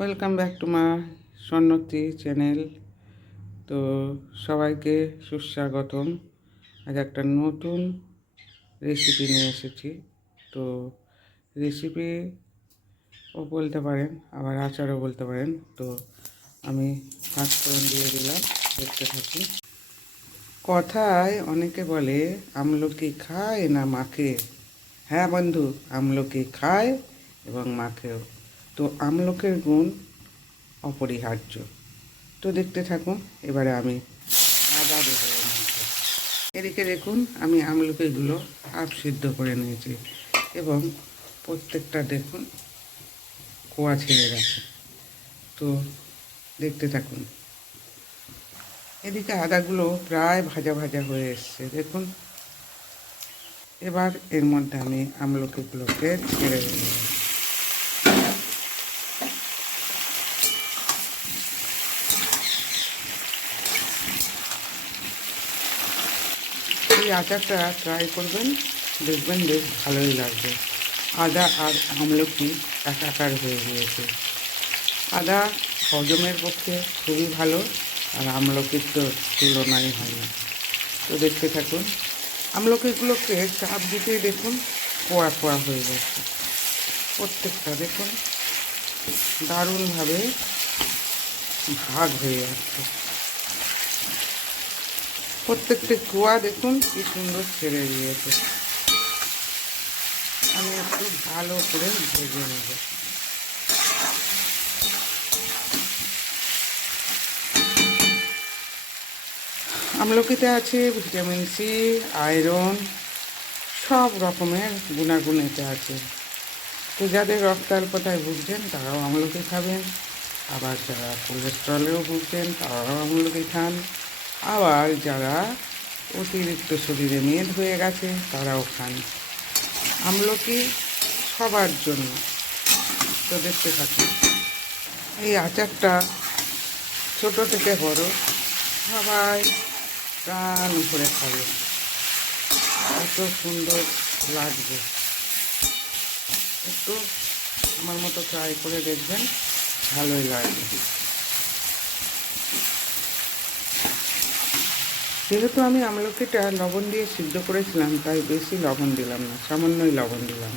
Welcome back to মা স্বর্ণতি channel তো সবাইকে সুস্বাগতম। আজ একটা নতুন রেসিপি নিয়ে এসেছি। তো রেসিপি ও বলতে পারেন, আবার আচারও বলতে পারেন। তো আমি পাঁচ ফোড়ন দিয়ে দিলাম, দেখতে থাকি কথায় অনেকে বলে, আমলকি খায় না মাখে? হ্যাঁ বন্ধু, আমলকি খায় এবং মাখেও। তো আমলকের গুণ অপরিহার্য। তো দেখতে থাকুন, এবারে আমি আদা দেবো এদিকে দেখুন, আমি আমলকিগুলো হাফ সিদ্ধ করে নিয়েছি এবং প্রত্যেকটা দেখুন কোয়া ছেড়ে গেছে। তো দেখতে থাকুন। এদিকে আদাগুলো প্রায় ভাজা ভাজা হয়ে এসছে। দেখুন, এবার এর মধ্যে আমি আমলকিগুলোকে ছেড়ে দেবো এই আচারটা ট্রাই করবেন, দেখবেন বেশ ভালোই লাগবে। আদা আর আমলকি একাকার হয়ে গিয়েছে। আদা হজমের পক্ষে খুবই ভালো, আর আমলকির তো তুলনাই হয় না। তো দেখতে থাকুন আমলকিগুলোকে চাপ দিতে দেখুন, কোয়া কোয়া হয়ে যাচ্ছে। প্রত্যেকটা দেখুন, দারুণভাবে ভাগ হয়ে যাচ্ছে। প্রত্যেকটি কুয়া দেখুন কি সুন্দর ছেড়ে দিয়েছে। আমি একটু ভালো করে ভেজে নেব। আমলকিতে আছে ভিটামিন সি, আয়রন, সব রকমের গুণাগুণ এতে আছে। তো যাদের রক্তাল্পতায় ভুগছেন, তারাও আমলকি খাবেন। আবার যারা কোলেস্ট্রলেও ভুগছেন, তারাও আমলকি খান। আবার যারা অতিরিক্ত শরীরে মেদ হয়ে গেছে তারাও খান আমলকি সবার জন্য। তো দেখতে থাকি। এই আচারটা ছোট থেকে বড়, সবাই প্রাণ ভরে খাবে। এত সুন্দর লাগবে। একটু আমার মতো ট্রাই করে দেখবেন, ভালোই লাগবে। যেহেতু আমি আমলকিটা লবণ দিয়ে সিদ্ধ করেছিলাম, তাই বেশি লবণ দিলাম না, সামান্যই লবণ দিলাম।